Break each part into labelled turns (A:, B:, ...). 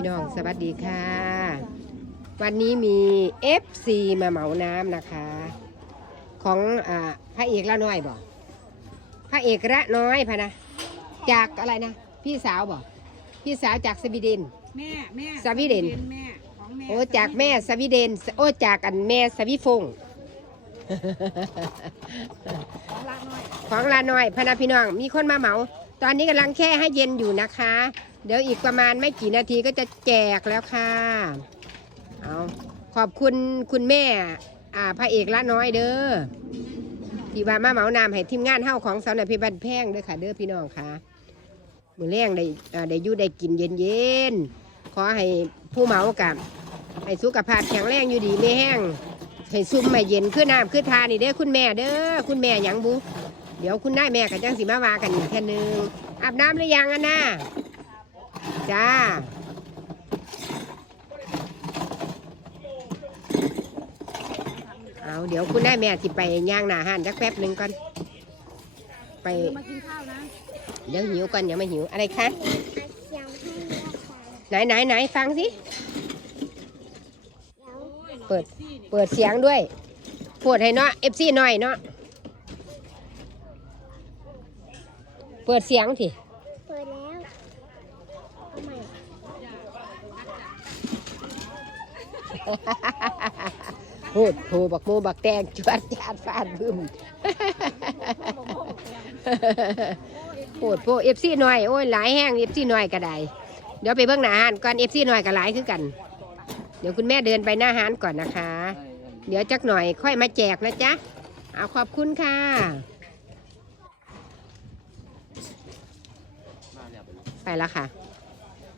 A: พี่น้องสวัสดีค่ะ วันนี้มี FC มาเหมาน้ำนะคะ ของอาพระเอกละน้อยบอกพระเอกละน้อยพะนะ จากอะไรนะ พี่สาวบอกพี่สาวจากสวีเดน
B: แม่แม่
A: สวีเดน
B: แม่ของแม่
A: โอ้จากแม่สวีเดนโอ้จากอันแม่สวีฟง
B: ของละน้อย
A: ของลาน้อยพะนะพี่น้องมีคนมาเหมา ตอนนี้กำลังแค่ให้เย็นอยู่นะคะ เดี๋ยวอีกประมาณไม่กี่นาทีก็จะแจกแล้วค่ะเอาขอบคุณคุณแม่อ่าพระเอกละน้อยเด้อที่ว่ามาเหมานามให้ทีมงานเฮ้าของสาวหน่อยพี่บันแพงเด้อค่ะ เด้อพี่น้องค่ะมือแรงได้อ่าได้อยู่ได้กินเย็นเย็นๆขอให้ผู้เหมากับให้สุขภาพแข็งแรงอยู่ดีไม่แห้งให้ซุ่มไม่เย็นขึ้นน้ำขึ้นทานี่เด้อคุณแม่เด้อคุณแม่หยังบุ เดี๋ยวคุณนายแม่กับจังสิมาวากันอีกแค่นึงอาบน้ำหรือยังอันน่ะจ้าเอาเดี๋ยวคุณนายแม่สิไปย่างหนาหันจักแป๊บหนึ่งก่อน ไป
B: มากินข้าวนะ
A: เดี๋ยวหิวก่อนเดี๋ยวไม่หิวอะไรคะไหนไหนไหนฟังสิ เปิด เปิดเสียงด้วยพูดให้เนาะเอฟซีหน่อยเนาะ เปิดเสียงที
C: เปิดแล้วเอาใหม่
A: พูดโผบักโมบักแตงจวดจาดฟาดบึ้มพูดโผเอฟซีหน่อยโอ้ยหลายแห้งเอฟซีหน่อยก็ได้เดี๋ยวไปเบิ่งหน้าหานก่อนเอฟซีหน่อยก็หลายคือกัน เดี๋ยวคุณแม่เดินไปหน้าหานก่อนนะคะ เดี๋ยวจักหน่อยค่อยมาแจกนะจ๊ะเอาขอบคุณค่ะ ไปแล้วค่ะ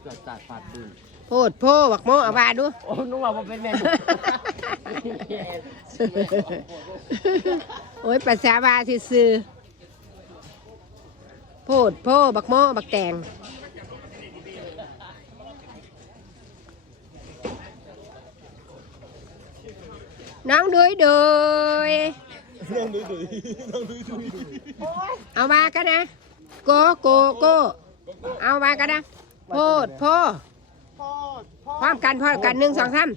D: เกิดจากปาดปืน
A: โพดโพบักโมเอาบาดู
D: โอ้นึกว่ามันเป็นแมน
A: โอ้ยภาษาบาซื่อๆโพดโพบักโมบักแตงน้องดุยดุยเอามากันนะโกโกโก เอามากันนะโพดโพพร้อมกันพร้อมกันหนึ่งสองสาม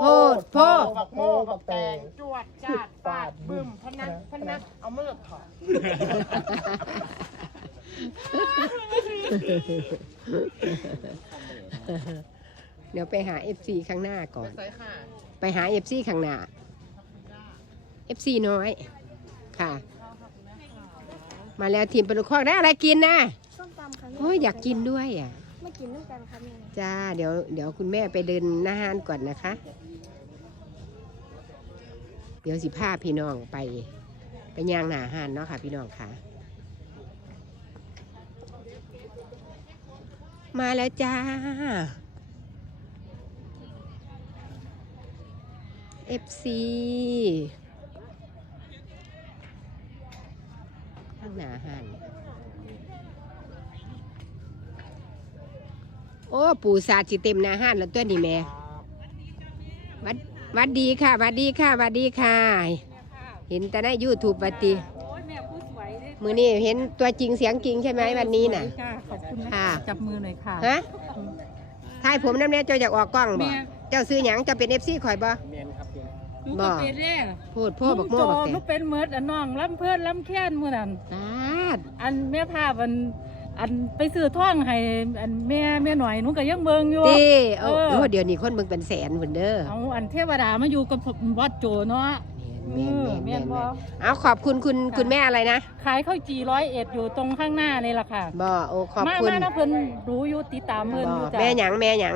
A: โพดโพ
B: บักโมบักแตงจวดจาดฟาดบึ้มพนักพนักเอามือถอด
A: เดี๋ยวไปหา FC ข้างหน้าก่อน
B: ใส่ค่ะ
A: ไปหา FC ข้างหน้า FC น้อย ค่ะ มาแล้วทีมปลุกคอกได้อะไรกินนะ
C: ส้มตำ ค่ะแม่
A: โอ้ยอยากกินด้วยอะ
C: ไม่กินด้วยกันค่ะแม่
A: จ้า เดี๋ยวเดี๋ยวคุณแม่ไปเดินหน้าห้านก่อนนะคะ เดี๋ยวสิพาพี่น้องไป ไปย่างหน้าห้านเนาะค่ะ พี่น้องค่ะ มาแล้วจ้า FC ข้างหน้าห้าน โอ้ ปู่ศาสตร์สิเต็มหนาห้านแล้วตัวนี้แม่หวัดหวัดดีค่ะหวัดดีค่ะหวัดดีค่ะ เห็นแต่ในยูทูบปฏิ
B: โอ้ยแม่ผู้สวยเลย
A: มือนี้เห็นตัวจริงเสียงจริงใช่ไหมวันนี้น่ะ
B: ค่ะขอบคุณนะ
A: ค่ะ
B: จับมือหน่อยค่ะ
A: ฮะทายผมน้ำแน่เจ้าอยากออกกล้องบ่
B: แม่
A: เจ้าซื้อหยังเจ้าเป็นเอฟซีข่อยบ่
D: แมนครับเป็น
B: หนู
A: บ่
B: ก็เป็นเด้
A: พูดพ่อบักโม่บัก
B: ห
A: แต
B: นูเป็นเมิดอันน้องล้ำเพื่อนล้ำแค้นมือนั่น
A: ตาด
B: อันแม่ภาพอัน อันไปซื้อท่องให้อันแม่แม่หน่อยหนูก็ยังเบิ่งอยู่
A: ตีเอา
B: เออ
A: โอ้เดี๋ยวนี้คนเบิ่งเป็นแสนหุ่นเด้อ
B: เอาอันเทวดามาอยู่กับวัดโจเนาะ
A: แม่น
B: เออ
A: แม่น
B: แม่
A: แม่
B: น
A: น
B: บ่
A: เอาขอบคุณคุณคุณแม่อะไรนะ
B: ขายข้าวจีร้อยเอ็ดอยู่ตรงข้างหน้านี่แหละค่ะ
A: บ่โอ้ขอบ
B: มา
A: คุณ
B: มานะเพิ่นรู้อยู่ติดตามเพิ่น
A: บ่
B: อยู่จ้ะ
A: แม่หยังแม่หยัง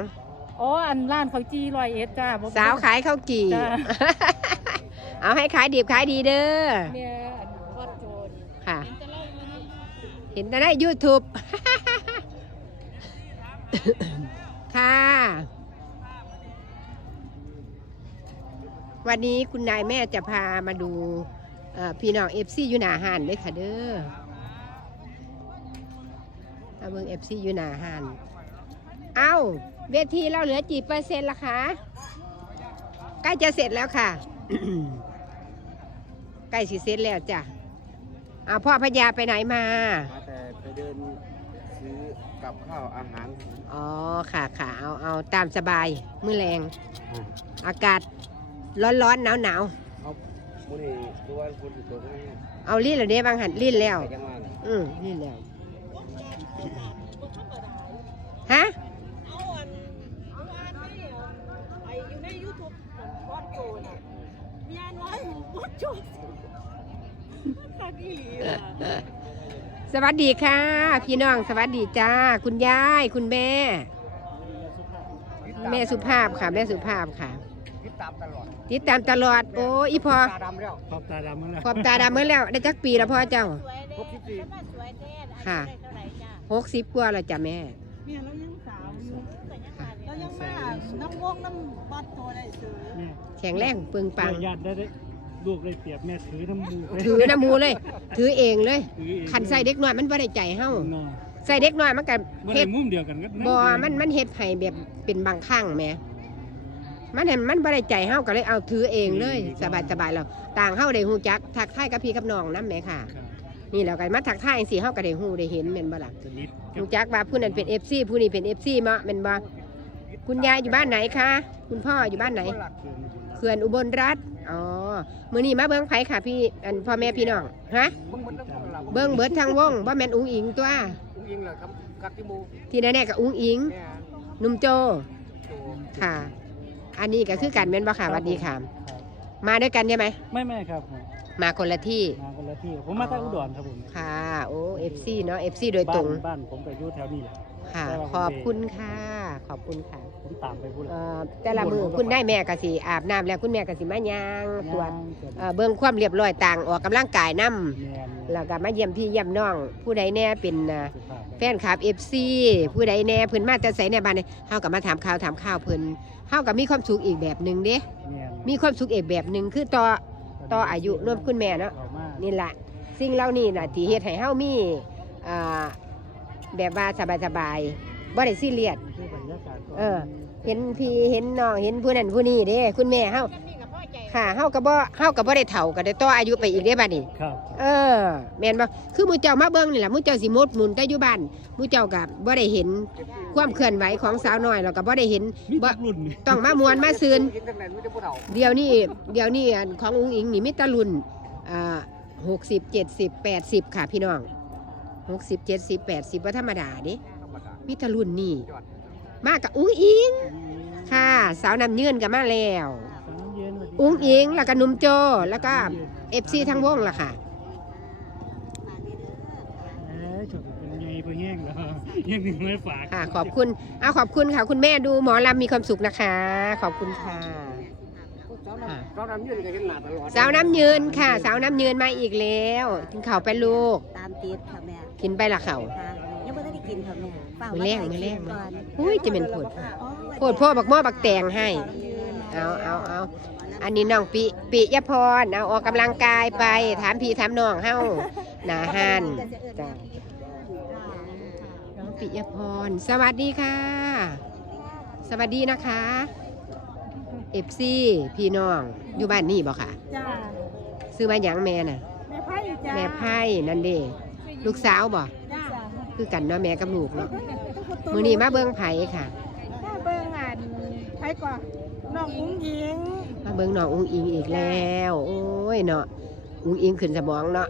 B: อ๋ออันร้านข้าวจีร้อยเอ็ดจ้าบ่
A: สาวขายข้าวกี่
B: จ้า
A: เอาให้ขายดีบขายดีเด้อ
B: แม่อันวัดโจน
A: ค่ะ
B: เห็นแต่เราอยู่ใน
A: YouTube ค่ะ วันนี้คุณนายแม่จะพามาดูพี่น้องเอฟซียูหนาหานเลยค่ะเด้อเอาเบิ่งเอฟซียูหนาหานเอาเวทีเราเหลือกี่เปอร์เซ็นต์ละคะใกล้จะเสร็จแล้วค่ะใกล้สิเสร็จแล้วจ้ะ อาพ่อพญาไปไหนมา
D: มาแต่ไปเดินซื้อกับ
B: กับข้าวอาหาร
A: อ๋อ ค่ะค่ะเอาเอาตามสบาย มื้อแรงอากาศร้อนร้อนหนาวหนาว
B: มื้อนี้ดูว่าฝนสิตกไหม
A: ๆเอาลิ้นแล้วเด้บางหันลิ้นแล้ว
B: ไปจังหวัด
A: อืมลิ้นแล้ว ฮะ
E: เอาอันเอาอันนี่ไออยู่ในยูทูบบอสโจน่ะเมียน้อยบอสโจคักอีหลีว่ะ
A: สวัสดีค่ะ พี่น้องสวัสดีจ้า คุณยาย คุณแม่ แม่สุภาพค่ะ แม่สุภาพค่ะ
B: ติดตามตลอด
A: ติดตามตลอด โอ้อีพอ
B: ตาดำแล้ว
D: ขอบตาดำมั้งนะ
A: ขอบตาดำเมื่อแล้ว ได้จักปีแล้วพ่อเจ้า
E: สวยเด้อสวยแท้อายุ
A: ค่ะ
E: ได้เท่าไหร่จ้ะ
A: หกสิบกว่าแล้วจ้ะแม่
E: เมียเรายังสาวอยู่เรายังมาน้ำวงน้ำบอสโจได้ซื้อ
D: แม่
A: แข็งแรงปึงปัง
D: ญาติได้ได้ ลูกได้เปรียบแม่ถือน้ำมูกเลย
A: ถือน้ำมูเลย ถือเองเลย
D: ถือเอง
A: ขันใส่เด็กน้อยมันบ่ได้ใจเฮา
D: เนาะ
A: ใส่เด็กน้อยมันก็
D: บ่
A: เฮ็
D: ได้
A: ด
D: มุมเดียวกันก็
A: บ่มันมันเฮ็ดให้แบบเป็นบางครั้งแหม่มันเห็นมันบ่ได้ใจเฮาก็เลยเอาถือเองเลยสบายสบายๆแล้วต่างเฮาได้ฮู้จักทักทายกับพี่กับน้องนำแหมค่ะ
D: ครับ
A: นี่แล้วกันมาทักทายจังซี่เฮาก็ได้ฮู้ได้เห็นแม่นบ่ล่ะ
D: สนิท
A: รู้จักว่าผู้นั้นเป็น FC ผู้นี้เป็น FC มาแม่นบ่คุณยายอยู่บ้านไหนคะ คุณพ่ออยู่บ้านไหน
B: คนหลักคือ
A: เขื่อนอุบลรัฐ อ๋อมื้อนี้มาเบิ่งไผค่ะพี่อันพ่อแม่พี่น้องฮะ
B: เบิ่งมันต้องคนหลัก
A: เบิ่งเบิดทั้งวงบ่แม่นอุ้งอิงตัว
B: อุ้งอิงเหรอครับกักที่หมู
A: ที่แน่ๆก็อุ้งอิง
B: แม่
A: หนุ่มโจ
B: โต
A: ค่ะ อันนี้ก็คือกันแม่นบ่ค่ะสวัสดีค่ะ มาด้วยกันใช่ไหม
D: ไม่ไม่ครับผม
A: มาคนละที่
D: มาคนละที่ผมมาจากอุดรครับผม
A: ค่ะโอ้ FC เนาะ FC โดยตรง
D: บ้านบ้านผมก็อยู่แถวนี้แหละ
A: ค่ะ
D: ได้ครับ
A: ขอบคุณค่ะ ขอบคุณค่ะ
D: ผมตามไปพูด
A: เอ่อแต่ละมือคุณได้แม่กะสิอาบน้ำแล้วคุณแม่กะสิมายางตรวจ
D: ย่าง
A: เอ่อเบิ่งความเรียบร้อยต่างออกกำลังกายนํ
D: แม่น
A: แล้วก็มาเยี่ยมพี่เยี่ยมน้อง ผู้ใดแน่เป็นเอ่อ
D: สุภาพ
A: แฟนคลับ FC ผู้ใดแน่เพิ่นมาแต่ไสในบ้านนี่เฮาก็มาถามข่าวถามข่าวเพิ่นเฮาก็มีความสุขอีกแบบหนึงเด้
D: แม่น
A: มีความสุขอีกแบบหนึงคือต่อต่ออายุร่วมคุณแม่เนาะ
D: ออกมา
A: นี่ล่ะสิ่งเหล่านี้น่ะที่เฮ็ดให้เฮามีอ่า แบบว่าสบายๆบ่ได้ซีเรียส
D: คือบรรยากาศก็
A: เออ เห็นพี่เห็นน้องเห็นผู้นั้นผู้นี้เด้คุณแม่เฮา
E: จำนี่กับพ่อใจ
A: ค่ะเฮาก็บ่เฮาก็บ่ได้เฒ่าก็ได้ต่ออายุไปอีกเด้บัดนี้
D: ครับ
A: เออแม่นบ่คือหมู่เจ้ามาเบิ่งนี่ล่ะหมู่เจ้าสิหมดหมุนแต่อยู่บ้านหมู่เจ้าก็บ่ได้เห็นความเคลื่อนไหวของสาวน้อยแล้วก็บ่ได้เห็น
D: มี
A: บ่
D: ทุกรุ่นนี่
A: ต้องมามวนมาซืน
B: กินตั้งแต่ไม่ได้พูดเอา
A: เดี๋ยวนี้เดี๋ยวนี้อันของอุ้งอิงนี่มิตรรุ่นอ่าหกสิบเจ็ดสิบแปดสิบค่ะพี่น้อง หกสิบเจ็ดสิบแปดสิบว่าธรรมดาเด้
B: ธรรมดา
A: มิตรรุ่นนี่
B: ยอด
A: มากับอุ้งอิงค่ะ สาวนำเยื่นกับมาแล้ว
D: สามเย็นสวัสดี
A: อุ้งอิงแล้วก็หนุ่มโจแล้วก็เอฟซีทั้งวงล่ะค่ะ
D: เอ้ยจบเป็นไงพอแห้งแล้วยังหนึ่งไม่ฝาก
A: ค่ะ ขอบคุณเอาขอบคุณค่ะ คุณแม่ดูหมอลำมีความสุขนะคะ ขอบคุณค่ะ
B: สาวน้ำสาวน้ำยืนก็เห็นหน้าตลอด
A: สาวน้ำยืนค่ะ สาวน้ำยืนมาอีกแล้วกินข้าวไปลูก
E: ตามติดค่ะแม่
A: กินไปละเขา
E: ค่ะยังไม่ได้กินค่ะแม่ฝาก
A: มื้อแรงมื้อแรง
E: ก่อน
A: อุ้ยจะเป็นผล
E: โอ้
A: โพดพ่อบักหม้อบักแตงให้เอาเอาเอาอันนี้น้องปิปิยพรเอาออกกำลังกายไป ถามพี่ถามน้องเฮาหนาหันจ้ะน้องปิยพร สวัสดีค่ะ สวัสดีนะคะเอฟซีพี่น้องอยู่บ้านนี่บ่ค่ะ
E: จ้า
A: ซื้อมาหยังแม่น่ะ
E: แม่ไพ่จ้า
A: แม่ไพ่นั่นเด้ ลูกสาวบ่
E: จ้า
A: คือกันเนาะแม่กับลูกเนาะมื้อนี้มาเบิ่งไผค่ะ
E: ถ้าเบิ่งอ่านไพ่ก่อนน้องอุ้งยิง
A: มาเบิ่งน้องอุ้งอิงอีกแล้ว โอ้ยเนาะอุ้งอิงขึ้นสมองเนาะ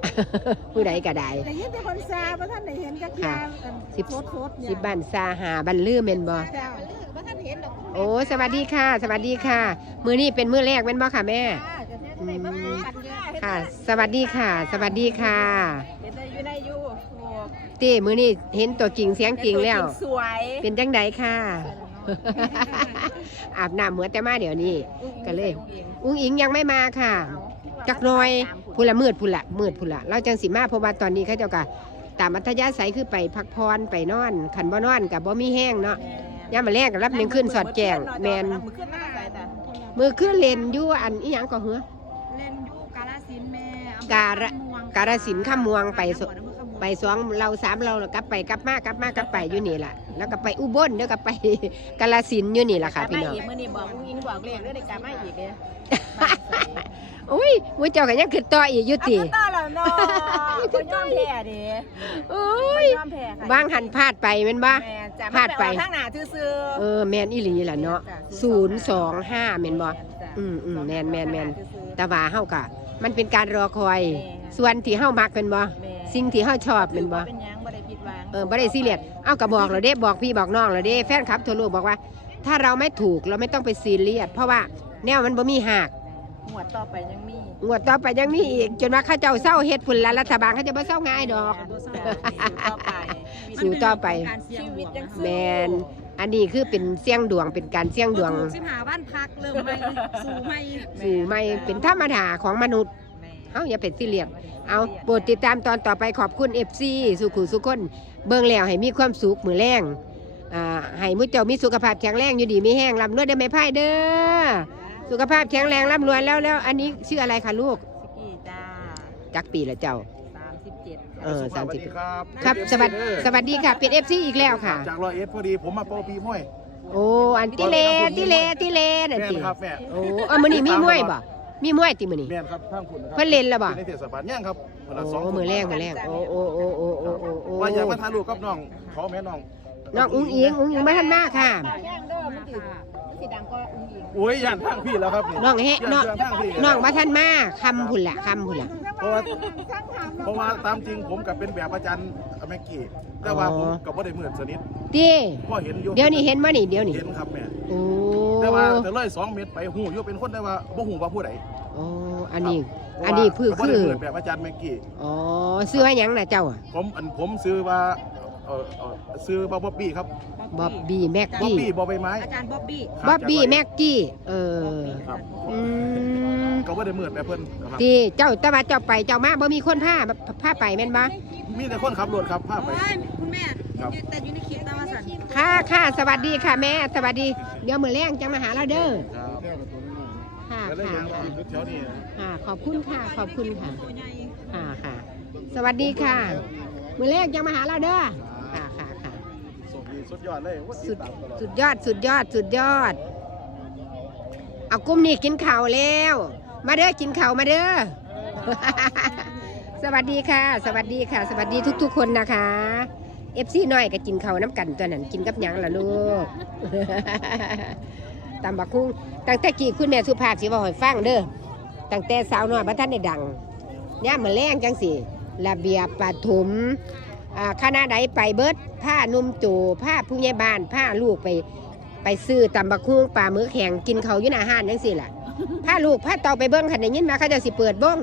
A: ผู้ใดก็ได้
E: แต่ยินแต่คนซาเพราะท่านได้เห็นจัก
A: ค่ะ
E: ยางอัน
A: สิบ
E: โคตรๆเนี่ย
A: สิบบ้านซาหาบันลือแม่นบ่
E: จ้าเพราะท่านเห็นดอก
A: โอ้สวัสดีค่ะ สวัสดีค่ะ มื้อนี้เป็นมื้อแรกแม่นบ่ค่ะแม่
E: จ้าจะแม่ได้มาคุยกันเยอะ
A: ค่ะ สวัสดีค่ะ สวัสดีค่ะ
E: เห็นได้ อยู่ในอยู่โอ้
A: ตี้มื้อนี้เห็นตัวจริงเสียงจริงแล้ว
E: ต่สวย
A: เป็นจังไดค่ะ อาบน้ำเหมือนแต่มาเดี๋ยวนี้ ก็เลย อุ้งอิงยังไม่มาค่ะ จักหน้อยพุละมืดพุละมืดพุละเราจังสิมาเพราะว่าตอนนี้เขาเจ้าก็ตามอัธยาศัยคือไปพักพรไปนอนขันบ่นอนกับบ่มีแห้งเนาะย่ามมาแรกกับรับหนึ่งขึ้นสอดแจงแมน
E: มือขึ้นมาใส่แต่
A: มือขึ้นเล่นอยู่อันอีหยังก็เหือ
E: เล่นอยู่กาลสินธุ์แม่
A: กาฬ การสินธุ์ข้ามมวงไปส
E: ส
A: ไปสองเราสามเราแล้วกลับไปกลับมากลับมากลับไปอยู่นี่แหละแล้วก็ไปอุบลเดี๋ยวก็ไปกาลสินธุ์อยู่นี่แหละค่ะพี่น้อง
E: กลับมาอีกมื้อนี้บอกอุ้งอิงบอกเลขด้วยได้กลับมาอีกเด้อ
A: โอ้ยมือเจ้ากันยังคือต่ออีกอยุ
E: เอา
A: ติ
E: ก็ต่อแล้วเนาะคนยอมแพ้เด้
A: โอ้
E: คน
A: ย
E: ยอมแพ้ค่ะ
A: วางหันพลาดไปแมันบ่
E: แม่นจ้ะ
A: พลาดไป
E: มันออกทางหน้าซื่อๆ
A: เออแมนอีหลีล่ะเนาะศูนย์สองห้าแมนบ่
E: จ้ะ
A: อืมอืมแม่นแม่นแม่น
E: ซื่อๆ
A: แต่ว่าเฮากะ มันเป็นการรอคอย
E: แม่
A: ส่วนที่เฮามักเป็นบ่
E: แม่
A: สิ่งที่เฮาชอบเป็นบ่
E: เป็นหยังบ่ได้ผิดหวัง
A: เออบ่ได้ซีเรียสเอาก็บอกเราเด้บอกพี่บอกน้องเราเด้แฟนคลับทั่วโลกบอกว่า ถ้าเราไม่ถูกเราไม่ต้องไปซีเรียสเพราะว่าแนวมันบ่มีหัก
E: หมวดต่อไปยังมี
A: งวดต่อไปยังมีอีก จนว่าเขาเจ้าเศร้าเฮ็ดพุ่นละรัฐบาลเขาจะบ่เศร้าง่ายดอก
E: ต่อไป
A: สู่ต่อไป
E: ชีวิตยัง
A: แมน อันนี้คือเป็นเสี่ยงดวงเป็นการเสี่ยงดวง
F: สิบหาบ้านพักเริ่มไม่สู่ไม่
A: สู่ไม่เป็นธรรมดาของมนุษย์เฮาอย่าเป็นซีเรียสเอาโปรดติดตามตอนต่อไปขอบคุณ FC สุขุสุคนเบิ่งแล้วให้มีความสุขมือแรงอ่าให้มุเจ้ามีสุขภาพแข็งแรงอยู่ดีมีแห้งลำรวยได้ไหมพ่ายเด้อสุขภาพแข็งแรงร่ำรวยแล้วแล้วอันนี้ชื่ออะไรคะลูก
E: สกี้จ้า
A: จักปีละเจ้า
E: 37
A: เออ
G: สวัสดีครับ
A: ครับ สวัสดีสวัสดีค่ะ เป็น FC อีกแล้วค่ะ
G: จากรอยเอสพอดีผมมาโปรปีมวย
A: โอ้ อันติเลติเลติเลนั่น
G: แม่
A: ติ
G: นครับแม่
A: โอ้เอามื้อนี้มีมวยบ่ มีมวยติมื้อนี้
G: แม่นครับทั้งคุณนะครั
A: เพิ่นเล่นแล้วบ่
G: ในเทศบาลย่างครับเวลาสอง
A: โอ้ มือแรงมือแรงโอ้โอ้โอ้โอ้โอ้โอ้โอ้
G: ว่าอยากมาถ่ายรูปกับน้องขอแม่น้อง
A: น้องอุ้งอิงอุ้งอิงมาทันมากค่ะ
E: แย่งเด้อมันสิมัน สิดังก็อุ้งอิง
G: โอ้ยย่านทางพี่แล้วครับ
A: น้องเฮะน้อง
G: ย่านทางพี่
A: น้องมาทันมาคำพุ่นล่ะคำพุ่นล่ะ
G: เพราะว่าเพราะว่าตามจริงผมกับเป็นแบบอาจารย์แม็กกี้แต่ว่าผมกับว่าได้เหมือนสนิท
A: ติ
G: ก็เห็นอยู่
A: เดี๋ยวนี้เห็นบ่นี่เดี๋ยวนี้
G: เห็นครับแม่
A: โอ้
G: แต่ว่าแต่ร้อยสองเมตรไปหูอยู่เป็นคนแต่ว่าบ่หูว่าผู้ใด
A: โอ้อันนี้อันนี้คือ
G: เพราะ
A: คื
G: ว่า
A: อ
G: บ่ได้เหมือนแบบอาจารย์แม็กกี้
A: อ๋อซื้อให้หยังน่ะเจ้าอะ
G: ผมอันผมซื้อว่า เออเออซื้อบ๊อบบี้ครับ
A: บ๊อบบี้แม็ก
G: บ๊อบ
A: กี้
G: บี้บอใบไม้
F: อาจารย์บ๊อบบี้
G: ครับ
A: บ๊อบบี้
G: จากร้ย
A: แม็กกี้เออ
G: ครับ
A: อืม
G: ก็ว่าได้เหมือนแบบเพิ่นนะครับ
A: ที่เจ้าแต่ว่าเจ้าไปเจ้ามาบ่มีคนพาพาไปแม่นบ่
G: มีแต่คนขับรถครับพาไป
F: โอ้ยคุณแม่
G: ครับ
F: แต่อยู่ในคลิปนะว่าสัน
A: ค่ะค่ะสวัสดีค่ะแม่สวัสดี เดี๋ยวมื้อแรงจังมาหาเราเด้อ
G: ครับ
A: ค่ะ
G: แล้วได้
A: ค่ะ
G: ยัง
A: ค่ะ
G: กินแถวนี้
A: ค่ะขอบคุณค่ะขอบคุณค่ะ
F: ตัวใหญ่
A: ค่ะค่ะ สวัสดีค่ะ มื้อแรงจังมาหาเราเด้อค่ะค่ะค่ะ
G: สุดดีสุดยอดเลยว่า
A: สุด
G: ติตามตลอ
A: สุดยอดสุดยอดสุดยอด เอากลุ่มนี้กินข้าวแล้ว มาเด้อกินข้าวมาเด้อ สวัสดีค่ะ สวัสดีค่ะ สวัสดีทุก ๆ คนนะคะเอฟซีน้อยก็กินข้าวน้ำกันตัวนั้นกินกับหยังล่ะลูกตามบักคุ้งตั้งแต่กี่คุณแม่สุภาพสิว่าหอยฟังเด้อตั้งแต่สาวน้อยบ่ท่านได้ดังเนี่ยามมาแรงจังสิระเบียบปฐมอ่า คณะใดไปเบิดผ้านุ่มโจผ้าผู้ใหญ่บ้านผ้าลูกไปไปซื้อตำบักคุ้งปลามือแข็งกินเขาวอยู่หน้าห้านจังสิล่ะผ้าลูกผ้าเตาไปเบิ้งขันได้ยินมาเขาเจะสิเปิดบ้ง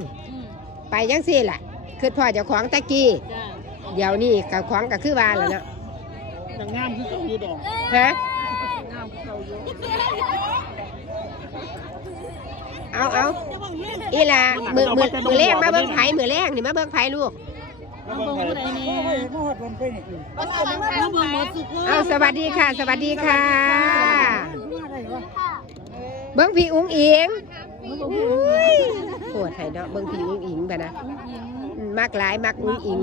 A: ไปจังสิล่ะ คือพ่อเจ้าของตะกี้
F: จ้า
A: เดี๋ยวนี้กับของก็คือว่าแล้วเนาะ
D: นางงามคือต้องอยู่ดอก
A: ฮะ
F: งามเก่าอยู่
A: เอาเอาอีหล่ะมือมือมือแรงมาเบิ้งไผ่มือแรงนี่มาเบิ้งไผ่ลูก
F: มาเบิ่งผู้ใดนี่
E: ก็สิดัง
F: มาเบิ่งหมดสุข
A: เอาสวัสดีค่ะ สวัสดีค่ะ เบิ้งพี่อุ้งอิงอุ้ยปวดไห้เนาะเบิ้งพี่อุ้งอิงไปนะอืมมักหลายมักอุ้งอิง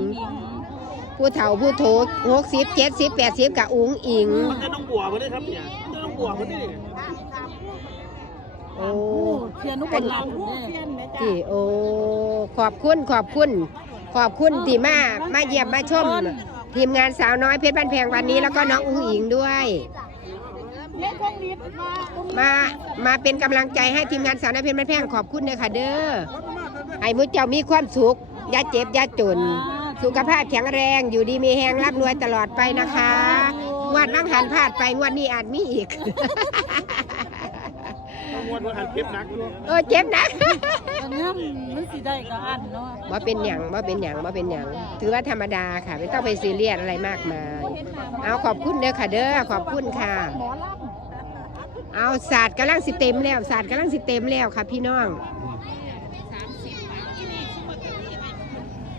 A: ผู้เฒ่าผู้โถหกสิบเจ็ดสิบแปดสิบกับอุ้งอิง
D: มันจะต้องบัวมาได้ครับเนี่ยมันจะต้องบัวมาได้
A: โอ้
F: เทียนนุบลลำเนี่ย
E: เพี้ยนแม่จ้า
A: ที่โอ้ขอบคุณขอบคุณ ขอบคุณที่มามาเยี่ยมมาชม ทีมงานสาวน้อยเพชรบ้านแพงวันนี้แล้วก็น้องอุ้งอิงด้วย
E: มา
A: มาเป็นกำลังใจให้ทีมงานสาวน้อยเพชรบ้านแพงขอบคุณเลยค่ะเด้อให้มุจเจ้ามีความสุขอย่าเจ็บอย่าจน สุขภาพแข็งแรงอยู่ดีมีแหงรับรวยตลอดไปนะคะงวดนั่งหันพลาดไปงวดนี้อาจมีอีก
D: วนว่าหันเก็บหนักอยู่
A: เออเจ็บหนัก
F: อันนี้มันสิได้ก็อันเนาะ
A: ว่าเป็นอย่างว่าเป็นอย่างว่าเป็นอย่างถือว่าธรรมดาค่ะ ไม่ต้องไปซีเรียสอะไรมากมาย เอาขอบคุณเด้อค่ะเด้อขอบคุณค่ะเอาศาสตร์กำลังสิเต็มแล้วศาสตร์กำลังสิเต็มแล้วค่ะพี่น้อง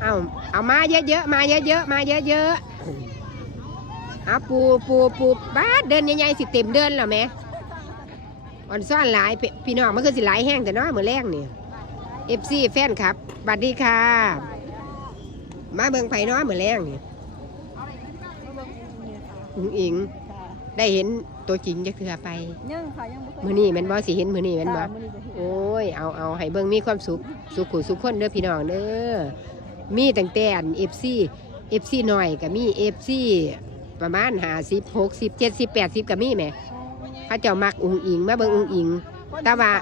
A: เอาเอามาเยอะๆมาเยอะๆมาเยอะๆเอาปูปูปูบ้าดเดินใหญ่ๆสิเต็มเดินแล้วไหม อ่อนซ่อนหลายพี่พี่น้องมันคือสิหลายแห้งแต่น้อยเหมือนแรงนี่เอฟซีแฟนครับบัดดีค่ะ มาเบิ่งไผเน้อมื้อแรงนี่อุ๋งอิง
F: ค่ะ
A: ได้เห็นตัวจริงจักเทื่อไป
F: ยังค่ะยังบ่เคย
A: มื้อนี้แม่นบ่สิเห็นมื้อนี้แม่นบ่
F: ค่ะมื้อนี้จะเห็น
A: โอ้ยเอาเอาให้เบิ่งมีความสุขสุขุสุขคนเด้อพี่น้องเด้อมีตั้งแต่อัน FC FC น้อยก็มี FC ประมาณ50 60 70 80ก็มีแหม เขาเจ้ามักอุงอิงมาเบิ่งอุงอิงต่ว่า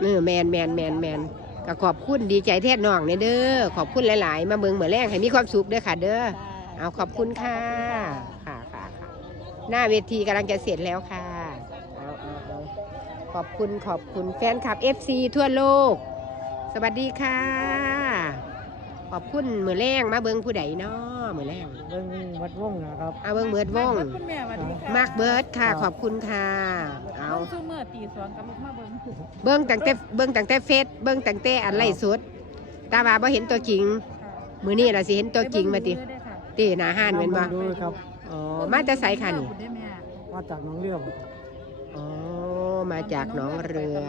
A: เออแมนแมนแมนแมนก็ขอบคุณดีใจแทนน้องเนี่ยเด้อขอบคุณหลาย ๆ มาเบิ่งเหมือนแรงให้มีความสุขเด้อค่ะ เด้อเอาขอบคุณค่ะค่ะค่ะค่ะหน้าเวทีกำลังจะเสร็จแล้วค่ะเอาเอาเอาขอบคุณขอบคุณแฟนคลับ FC ทั่วโลก สวัสดีค่ะ ขอบคุณเหมือแรงมาเบิงผู้ใดเนาะ มือแรง
D: เรื่องวัดวงนะครับ
A: เอาเบิงเบิดวง
F: คุณแม่สวัสดีค่ะ
A: มากเบิร์ดค่ะ ขอบคุณค่ะ เอา
F: เบิ่งซุมื้อตีสองกับลูกมาเบิ่ง
A: เบิ้งตั้งแต่เบิ้งตั้งแต่เฟซเบิ้งตั้งแต่อันไล่สดตาว่าบ่เห็นตัวจริง มือนี้ล่ะสิเห็นตัวจริงมาติติหน้าห้านแม่นบ่
D: ดูครับ
A: อ๋อมาแต่ไสค่ะนี่
F: ได้แม่
D: มาจากหน้องเลี้ยว
A: อ๋อ มาจากหนองเรือ